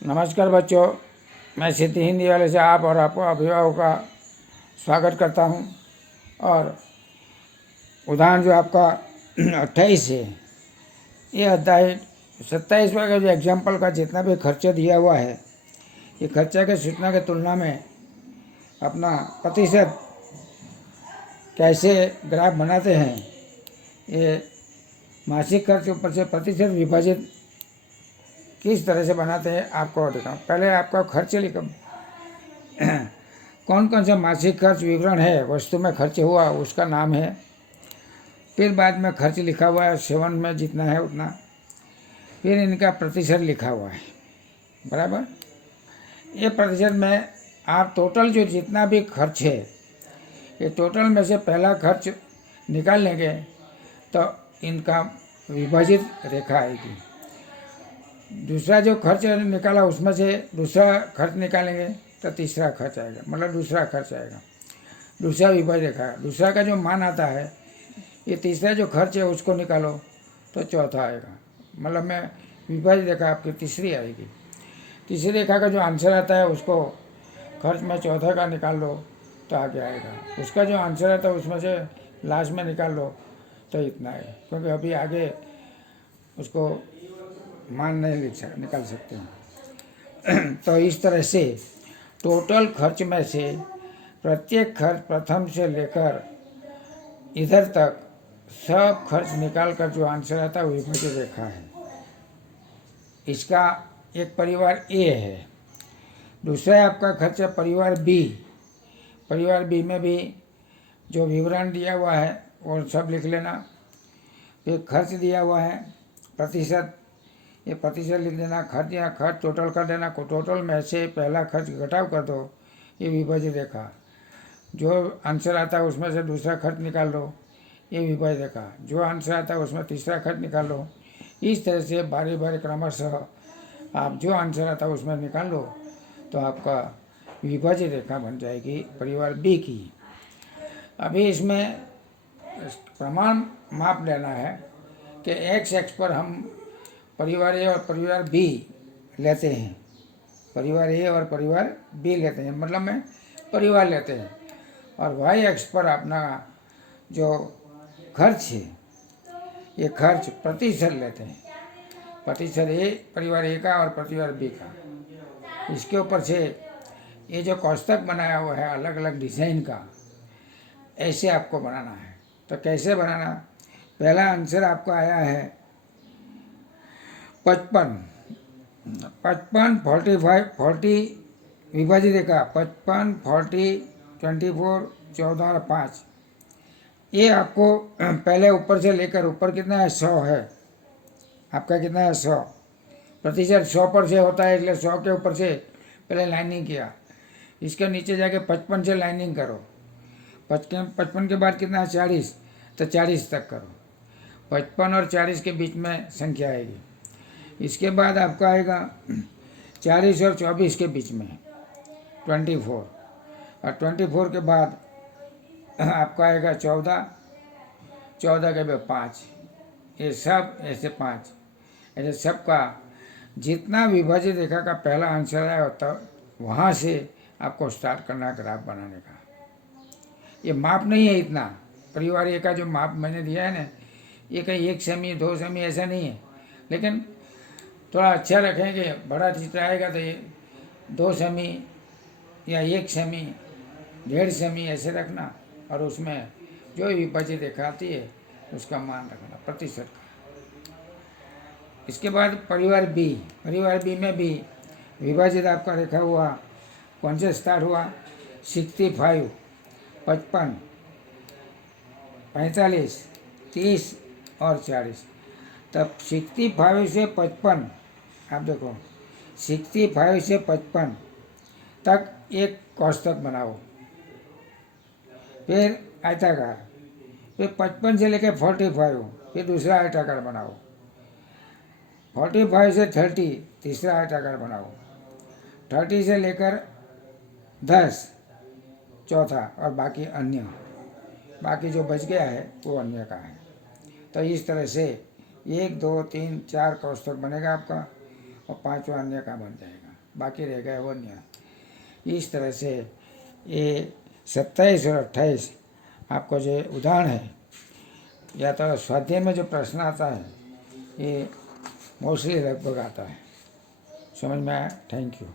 नमस्कार बच्चों, मैं सिद्धि हिंदी वाले से आप और आपको अभिभावकों का स्वागत करता हूं। और उदाहरण जो आपका 28 है, ये अध्याय 27वां का जो एग्जाम्पल का जितना भी खर्चा दिया हुआ है, ये खर्चा के सूचना की तुलना में अपना प्रतिशत कैसे ग्राफ बनाते हैं, ये मासिक खर्च के ऊपर से प्रतिशत विभाजित किस तरह से बनाते हैं आपको दिखाऊँ। पहले आपका खर्च लिखा, कौन कौन सा मासिक खर्च विवरण है, वस्तु में खर्च हुआ उसका नाम है। फिर बाद में खर्च लिखा हुआ है, सेवन में जितना है उतना। फिर इनका प्रतिशत लिखा हुआ है, बराबर। ये प्रतिशत में आप टोटल जो जितना भी खर्च है, ये टोटल में से पहला खर्च निकाल लेंगे तो इनका विभाजित रेखा आएगी। दूसरा जो खर्च निकाला उसमें से दूसरा खर्च निकालेंगे तो तीसरा खर्च आएगा, मतलब दूसरा खर्च आएगा। दूसरा विभाजित रेखा, दूसरा का जो मान आता है, ये तीसरा जो खर्च है उसको निकालो तो चौथा आएगा, मतलब में विभाजित रेखा आपकी तीसरी आएगी। तीसरी रेखा का जो आंसर आता है उसको खर्च में चौथा का निकाल लो तो आगे आएगा। उसका जो आंसर आता है उसमें से लास्ट में निकाल लो तो इतना है, क्योंकि अभी आगे उसको मान नहीं निकाल सकते हैं। तो इस तरह से टोटल खर्च में से प्रत्येक खर्च प्रथम से लेकर इधर तक सब खर्च निकाल कर जो आंसर आता है वो विभाजित रेखा है। इसका एक परिवार ए है, दूसरा आपका खर्च है परिवार बी। परिवार बी में भी जो विवरण दिया हुआ है वो सब लिख लेना। फिर खर्च दिया हुआ है प्रतिशत, ये प्रतिशत लिख देना। खर्च या खर्च टोटल कर देना, टोटल में से पहला खर्च घटाव कर दो, ये विभाजित रेखा। जो आंसर आता है उसमें से दूसरा खर्च निकाल लो, ये विभाजित रेखा। जो आंसर आता है उसमें तीसरा खर्च निकाल लो। इस तरह से बारी बारी क्रमशः आप जो आंसर आता है उसमें निकाल लो तो आपका विभाजित रेखा बन जाएगी परिवार बी की। अभी इसमें प्रमाण माप लेना है कि एक्स पर हम परिवार ए और परिवार बी लेते हैं, परिवार ए और परिवार बी लेते हैं, मतलब में परिवार लेते हैं। और वाई एक्स पर अपना जो खर्च है, ये खर्च प्रतिशत लेते हैं, प्रतिशत ए परिवार ए का और परिवार बी का। इसके ऊपर से ये जो कोष्ठक बनाया हुआ है अलग अलग डिज़ाइन का, ऐसे आपको बनाना है। तो कैसे बनाना, पहला आंसर आपका आया है 55, 40 विभाजित रेखा 55, 40, 24, 14 और 5। ये आपको पहले ऊपर से लेकर, ऊपर कितना है 100 है आपका, कितना है 100 प्रतिशत 100 पर से होता है, इसलिए 100 के ऊपर से पहले लाइनिंग किया। इसके नीचे जाके 55 से लाइनिंग करो। 55 के बाद कितना है 40, तो 40 तक करो। 55 और 40 के बीच में संख्या आएगी। इसके बाद आपका आएगा 40 और 24 के बीच में 24, और 24 के बाद आपका आएगा 14, 14 के बाद 5। ये सब ऐसे 5, ऐसे सबका जितना विभाजित रेखा का पहला आंसर आया तब वहाँ से आपको स्टार्ट करना ग्राफ बनाने का। ये माप नहीं है इतना, परिवार ए का जो माप मैंने दिया है ना, ये कहीं 1 सेमी 2 सेमी ऐसा नहीं है, लेकिन थोड़ा अच्छा रखेंगे। बड़ा चित्र आएगा तो ये 2 सेमी या 1 सेमी 1.5 सेमी ऐसे रखना, और उसमें जो विभाजित रेखा आती है उसका मान रखना प्रतिशत का। इसके बाद परिवार बी, परिवार बी में भी विभाजित आपका रेखा हुआ, कौन से स्टार्ट हुआ 65, 55, 45, 30 और 40। तब 65 से 55, आप देखो 65 से 55 तक एक कोष्ठक बनाओ, फिर आयताकार, फिर 55 से लेकर 45 फिर दूसरा आयताकार बनाओ, 45 से 30 तीसरा आयताकार बनाओ, 30 से लेकर 10 चौथा, और बाकी अन्य, बाकी जो बच गया है वो अन्य का है। तो इस तरह से 1 2 3 4 कोष्ठक बनेगा आपका, और 5वां अन्य का बन जाएगा। बाकी रह गए वो नहीं। इस तरह से ये 27 और 28 आपको जो उदाहरण है, या तो स्वाध्याय में जो प्रश्न आता है ये मोस्टली लगभग आता है। समझ में आया? Thank you.